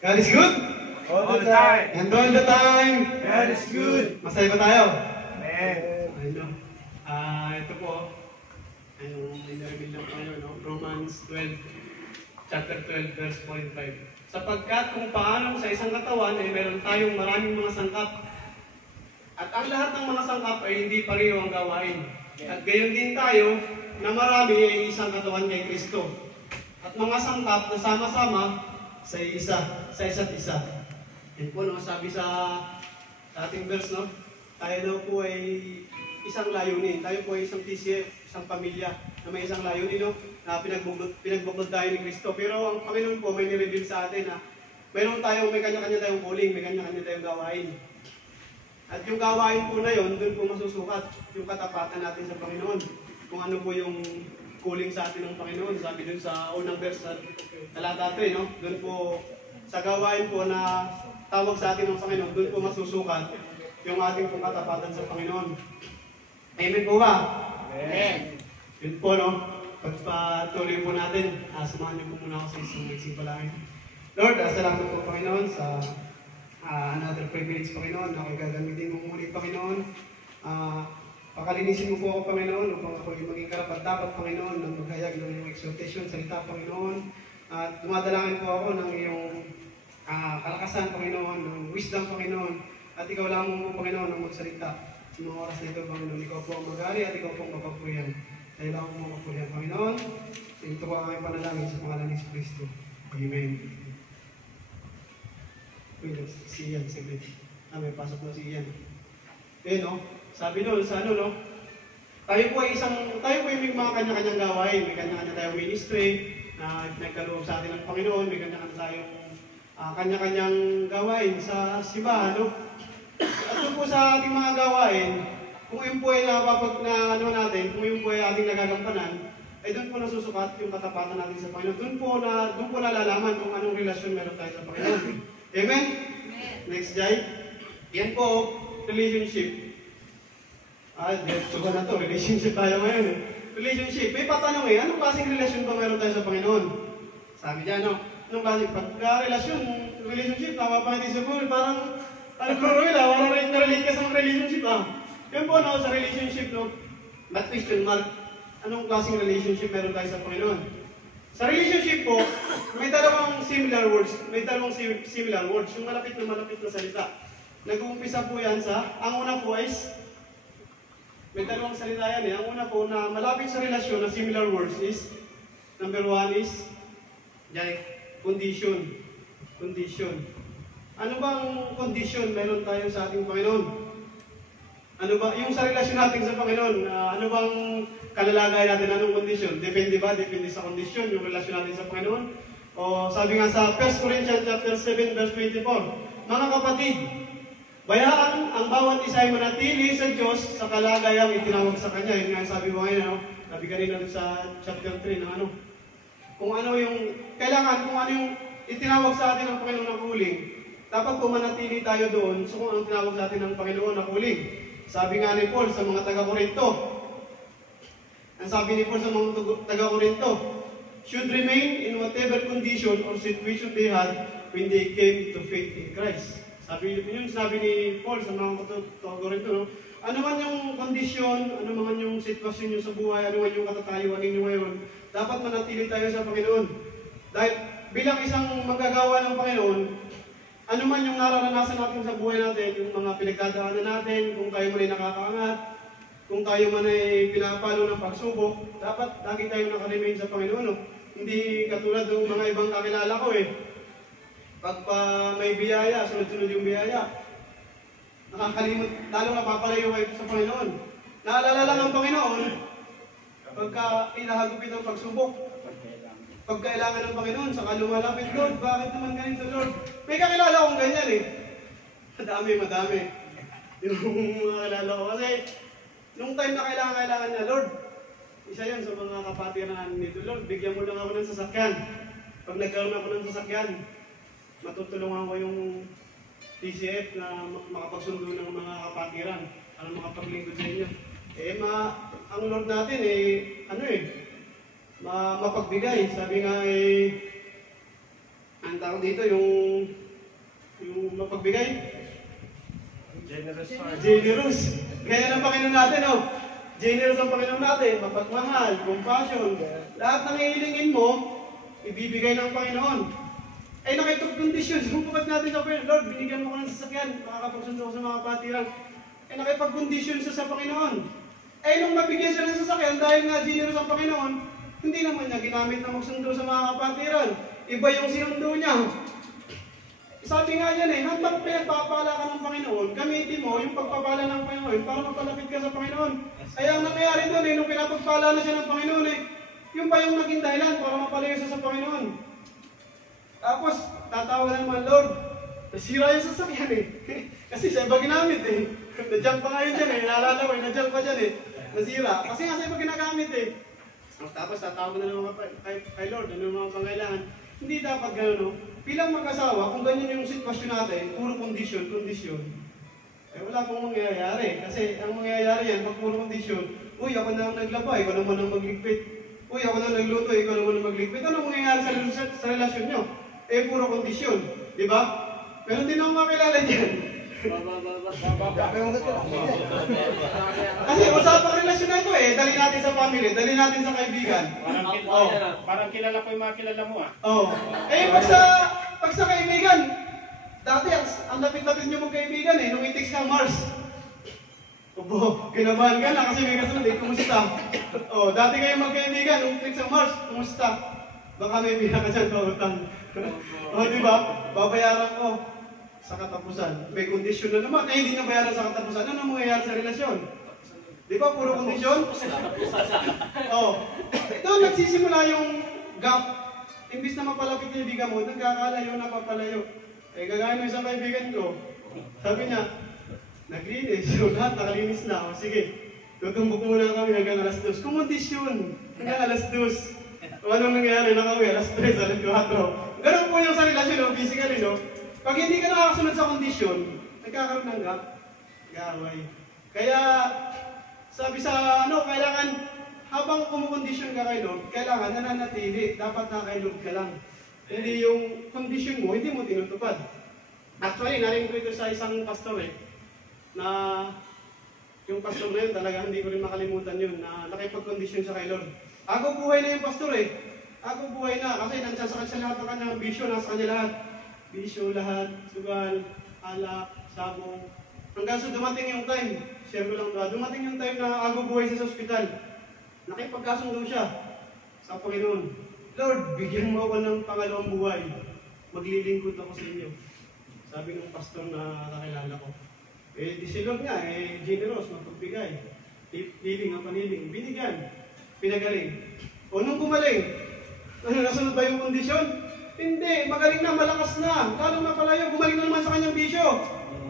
God is good? All the time. And all the time. God is good. Masaya ba tayo? Amen. Ano? Ito po. Yung inarmin lang tayo, no? Romans 12, chapter 12, verse 45. Sapagkat kung paano sa isang katawan ay meron tayong maraming mga sangkap. At ang lahat ng mga sangkap ay hindi pareho ang gawain. At gayon din tayo na marami ay isang katawan kay Kristo. At mga sangkap na sama-sama sa isa't isa. Yan po, no, sabi sa ating verse, no? Tayo daw po ay isang layunin. Tayo po ay isang TCF, isang pamilya na may isang layunin, no? Na pinagbuklod tayo ni Kristo. Pero ang Panginoon po may nireveal sa atin na may kanya-kanya tayong calling, may kanya-kanya tayong gawain. At yung gawain po na yon, doon po masusukat yung katapatan natin sa Panginoon. Kung ano po yung calling sa atin ng Panginoon. Sabi doon sa unang verse sa talata 3, no? Doon po sa gawain po na tawag sa atin ng Panginoon, doon po masusukat yung ating pong katapatan sa Panginoon. Amen po ba? Amen. Yun po, no? Pagpatuloy po natin, samahan niyo po muna ako sa isang magsing palangin. Lord, salamat po Panginoon sa another privilege, Panginoon, na gagamitin mo muli, Panginoon. Pakalinisin mo po ako, Panginoon, upang ako maging karapat-dapat, Panginoon, ng maghayag ng iyong exhortation, salita, Panginoon. At dumadalangin po ako ng iyong kalakasan, Panginoon, ng wisdom, Panginoon. At ikaw lang mo, Panginoon, ang magsalita. Sa mga oras na ito, Panginoon, ikaw po ang mag-ari at ikaw po ang mapapurihan. Tayo lang mo mapapurihan, Panginoon. Ito po ang aming panalangin sa pangalan ni Kristo. Amen. Wait, si Ian, saglit. May pasok na si Ian. No? Sabi doon, sa ano, no? Tayo po ay may mga kanya-kanyang gawain. May kanya-kanya tayong ministry na nagkaloob sa atin ng Panginoon. May kanya-kanya tayong kanya-kanyang gawain sa simbahan, no? At doon po sa ating mga gawain, kung yun po ay kung yun po ay ating nagagampanan, ay doon po nasusukat yung katapatan natin sa Panginoon. Doon po nalalaman kung anong relasyon meron tayo sa Panginoon. Amen? Next, Jai. Yan po, relationship. Diba na to, relationship tayo ngayon eh. Relationship. May patanong anong klaseng relasyon ba meron tayo sa Panginoon? Sabi dyan, no? Anong klaseng relationship, tama pa natin sa Google, parang na-relate ka sa relationship, Yun po, no, sa relationship, no? But question mark, anong klaseng relationship meron tayo sa Panginoon? Sa relationship po, may dalawang similar words. Yung malapit na salita. Nag-uumpisa po yan ang una po is, may dalawang salita yan eh. Ang una po na malapit sa relasyon na similar words is, number 1 is, condition. Condition. Ano bang condition meron tayo sa ating Panginoon? Ano ba, yung sa relasyon natin sa Panginoon, ano bang kalalagay natin, anong kondisyon? Depende ba? Depende sa kondisyon, yung relasyon natin sa Panginoon? O sabi nga sa 1 Corinthians chapter 7, verse 24, mga kapatid, bayaan ang bawat isa ay manatili sa Diyos sa kalagayang itinawag sa Kanya. Yun nga sabi mo ngayon, sabi kanina sa chapter 3 ng kung ano yung itinawag sa atin ng Panginoon na huling, dapat po manatili tayo doon sa kung anong tinawag sa atin ng Panginoon na huling. Sabi nga ni Paul sa mga taga-Korinto, ang sabi ni Paul sa mga taga-Korinto, should remain in whatever condition or situation they had when they came to faith in Christ. Sabi ni Paul sa mga taga-Korinto, no? Ano man yung kondisyon, ano man yung sitwasyon nyo sa buhay, ano man yung katatayuan ninyo ngayon, dapat manatili tayo sa Panginoon. Dahil bilang isang manggagawa ng Panginoon, ano man yung nararanasan natin sa buhay natin, yung mga pinagdadaanan natin, kung tayo man ay nakakaangat, kung tayo man ay pinapalo ng pagsubok, dapat lagi tayong nakaremain sa Panginoon. No? Hindi katulad ng mga ibang kakilala ko Pag may biyaya, sunod-sunod yung biyaya, nakakalimot, lalong napapalayo kayo sa Panginoon. Naalala lang ang Panginoon, pagka inahagupit ang pagsubok, pag kailangan ng Panginoon, saka lumalapit, Lord, bakit naman ganito, Lord? May kakilala akong ganyan Madami. Yung mga kakilala ko. Kasi, nung time na kailangan niya, Lord, isa yun sa mga kapatiran nito, Lord, bigyan mo lang ako ng sasakyan. Pag nagkaroon ako ng sasakyan, matutulungan ko yung TCF na makapagsundo ng mga kapatiran, para makapaglingkod sa inyo. Ang Lord natin, mapagbigay. Sabi nga ang tawag dito, yung mapagbigay. Generous heart. Generous. Kaya ng Panginoon natin, oh. Generous ang Panginoon natin. Mapagmahal, compassion. Lahat ng hihilingin mo, ibibigay ng Panginoon. Ay nakipagkondisyon. Sumpagkat natin sa Panginoon, Lord, binigyan mo ko ng sasakyan. Makakapagsundo ko sa mga patiran. Ay nakipagkondisyon siya sa Panginoon. Ay nung mabigyan siya ng sasakyan, dahil nga generous ang Panginoon, hindi naman niya ginamit na magsundo sa mga kapatiran. Iba yung sinundo niya. Sabi nga yan hanggang pinagpapala ka ng Panginoon, gamitin mo yung pagpapala ng Panginoon para mapalapit ka sa Panginoon. Kaya ang nangyayari doon nung pinapagpala na siya ng Panginoon yung pa yung naging dahilan para mapalayo siya sa Panginoon. Tapos, tatawag na naman, Lord, nasira yung sasakyan Kasi siya iba ginamit Nadyan pa nga yun dyan naalala ko nadyan pa dyan nasira. Kasi nga siya iba ginagamit Tapos tatawag na naman kay Lord, ano yung mga pangailangan. Hindi dapat gano'n, Bilang mag-asawa, kung ganyan yung sitwasyon natin, puro kondisyon, wala pong mangyayari. Kasi ang mangyayari yan, pag puro kondisyon, uy, ako na ang naglaba, ikaw naman ang magligpit. Uy, ako na ang nagluto, ikaw naman ang magligpit. Ano mangyayari sa relasyon nyo? Puro kondisyon. Di ba? Pero hindi na ako makilala dyan. Kasi usapang relasyon na ito dali natin sa family, dali natin sa kaibigan. Parang kilala ko yung mga kilala mo Pag sa kaibigan, dati ang lapit-lapit niyo mong kaibigan nung i-text kang Mars. Opo, kinabahan ka na kasi may kasunod kumusta? Dati kayo magkaibigan, nung i-text ang Mars, kumusta? Baka may bilang ka dyan kautang. Diba? Babayaran ko sa katapusan. May kondisyon na naman. Hindi nga bayaran sa katapusan. Ano mangyayari sa relasyon? Di ba? Puro kondisyon? Doon nagsisimula yung gap. Imbis na mapalapit yung kaibigan mo, nagkakalayo na papalayo. Gagaya mo isang kaibigan ko. Sabi niya, naglinis. Lahat nakalinis na. Sige, tutumbok muna kami hanggang alas 2. Kumondisyon. Hanggang alas 2. Anong nangyayari? Nakauwi, alas 3, alas 4. Ganun po yung sa relasyon, physically, Pag hindi ka nakakasunod sa kondisyon, nagkakaroon ng gaway. Kaya, sabi sa kailangan, habang kumukondisyon ka kay Lord, kailangan nananatili. Dapat na kay Lord ka lang. Hindi yung kondisyon mo, hindi mo tinutupad. Actually, narinig ko ito sa isang pastor na yung pastor na yun, talaga hindi ko rin makalimutan yun, na nakipagkondisyon siya kay Lord. Ako buhay na yung pastor Ako buhay na, kasi nansasakit sa lahat ng kanyang bisyo, nasa kanya lahat. Bisyo lahat, sugal, alak, sabong. Hanggang sa dumating yung time, share ko lang dumating yung time na ako buhay sa ospital. Nakipagkasundo siya sa Panginoon. Lord, bigyan mo ako ng pangalawang buhay. Maglilingkod ako sa inyo. Sabi ng pastor na nakilala ko. Di si Lord nga, generous, mapagbigay. Hiling ang paniling. Binigyan. Pinagaling. Nung gumaling, nasunod ba yung kondisyon? Hindi, magaling na, malakas na. Lalo na palayo, gumaling na naman sa kanyang bisyo.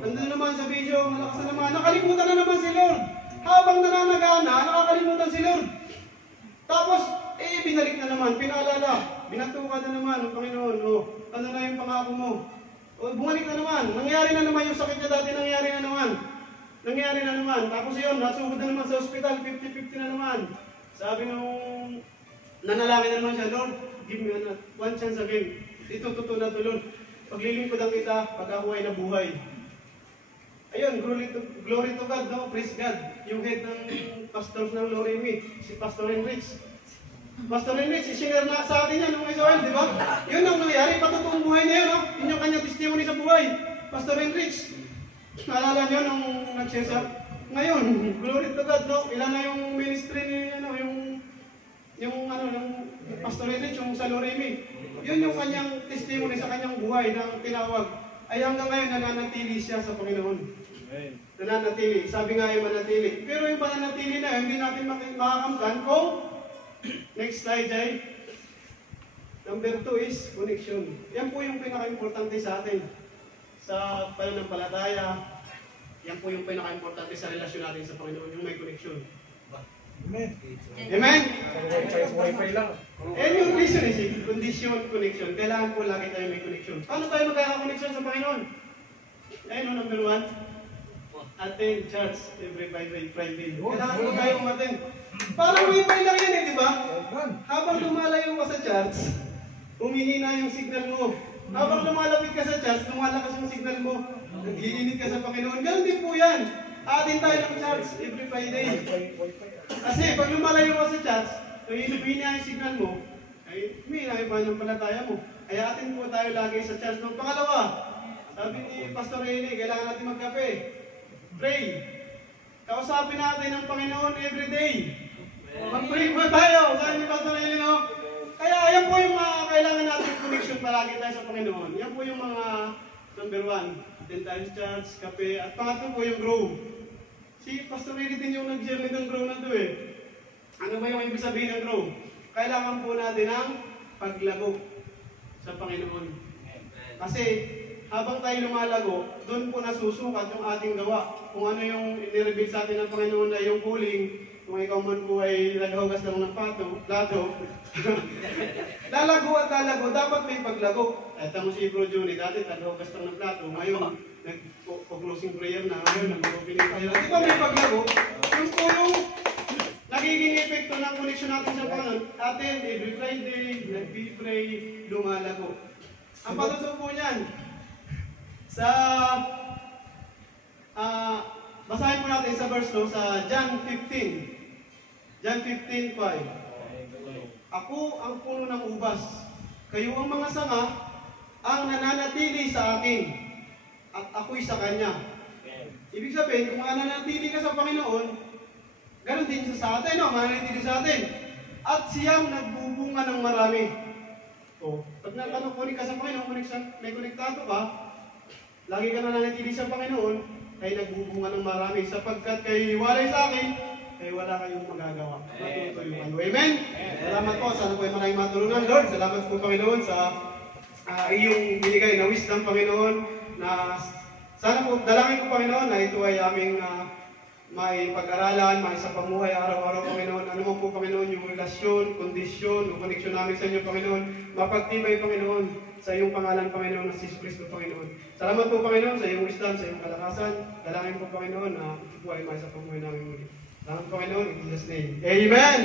Nandun naman sa bisyo, malakas na naman. Nakalimutan na naman si Lord. Habang nananagana, nakakalimutan si Lord. Tapos, binalik na naman, pinaalala. Binatukan na naman ng Panginoon. Ano na yung pangako mo? Bumalik na naman. Nangyari na naman yung sakit niya dati, nangyari na naman. Tapos yun, nasugod na naman sa ospital, 50-50 na naman. Sabi nung nanalangin na naman siya, Lord, give me one chance again. Ito totoo na to, Lord. Paglilingkodan kita, pag-ahuay na buhay. Ayun, glory to God, praise God. Yung head ng pastors ng Loremi, si Pastor Enrich. Pastor Enrich, i-share na sa atin yan, nung Israel, di ba? Yun ang nangyari, patotoong buhay na yun, Yun yung kanyang testimony sa buhay. Pastor Enrich. Naalala nyo nung nag-share siya? Ngayon, glory to God, Ilan na yung ministry ni, yung Pastor Enrich, yung sa Loremi. Yun yung kanyang testimony sa kanyang buhay na tinawag. Ay hanggang ngayon nananatili siya sa Panginoon. Amen. Nananatili. Sabi nga ay manatili. Pero yung pananatili na hindi natin makakamtan kung next slide ay number 2 is connection. Yan po yung pinaka-importante sa atin sa pananampalataya. Yan po yung pinaka-importante sa relasyon natin sa Panginoon, yung may connection. Amen. Amen? Wi-Fi lang. Yan yung relationship, condition, connection. Kailangan po lagi tayo may connection. Paano tayo magkaka-connection sa Panginoon? Ayun, number 1. Attend church every Friday. Kailangan po tayo umattend. Parang Wi-Fi lang yan di ba? Habang lumalayo ka sa church, humihina yung signal mo. Habang lumalapit ka sa church, lumalakas yung signal mo. Nag-iinit ka sa Panginoon. Ganun din po yan. Atin tayo ng church every Friday. Kasi pag lumalayo ka sa church, hina yung signal mo, ay humina yung pananampalataya mo. Kaya atin po tayo lagi sa church. Nung pangalawa, sabi ni Pastor Rene, kailangan natin magkape. Pray. Kausapin natin ang Panginoon every day. Mag-pray po tayo. Sabi ni Pastor Rene, no? Kaya yan po yung mga kailangan natin connection palagi tayo sa Panginoon. Yan po yung mga number 1. Attend tayo sa church, kape. At pangatlo po yung grow. Si Pastor Rene din yung nag-share nitong grow na to eh. Ano ba yung ibig sabihin ng grow? Kailangan po natin ang paglago sa Panginoon. Kasi habang tayo lumalago, doon po nasusukat yung ating gawa. Kung ano yung i-reveal sa atin ng Panginoon ay yung calling, kung ikaw man po ay naghugas lang ng plato, lalago at lalago, dapat may paglago. At mo si Bro Johnny, dati naghugas lang ng plato, ngayon nag-closing prayer na, ngayon nag-opening prayer. Di ba may paglago? Yung po yung nagiging epekto ng connection natin sa Panginoon, atin, every Friday, nag-pray, lumalago. Ang patutuo po niyan, sa, basahin po natin sa verse no, sa John 15. John 15:5. Ako ang puno ng ubas, kayo ang mga sanga, ang nananatili sa akin, at ako'y sa Kanya. Ibig sabihin, kung nananatili ka sa Panginoon, ganon din siya sa atin, no? Mananatili sa atin. At siyang nagbubunga ng marami. O, pag kunik ka sa Panginoon, may konektado ka, lagi ka nananatili sa Panginoon, ay nagbubunga ng marami. Sapagkat kayo iwalay sa akin, ay wala kayong magagawa. Matutulungan. Amen? Salamat po. Sana po ay maraming matulungan, Lord. Salamat po, Panginoon, sa iyong binigay na wisdom, Panginoon, na sana po, dalangin ko, Panginoon, na ito ay aming may pag-aralan, may sa pamuhay araw-araw, Panginoon. Ano mo po, Panginoon, yung relasyon, kondisyon, o koneksyon namin sa inyo, Panginoon. Mapagtibay, Panginoon, sa iyong pangalan, Panginoon, na si Kristo, Panginoon. Salamat po, Panginoon, sa iyong wisdom, sa iyong kalakasan. Dalangin po, Panginoon, na ito po ay may sa pamuhay namin muli. Salamat, Panginoon, in Jesus' name. Amen!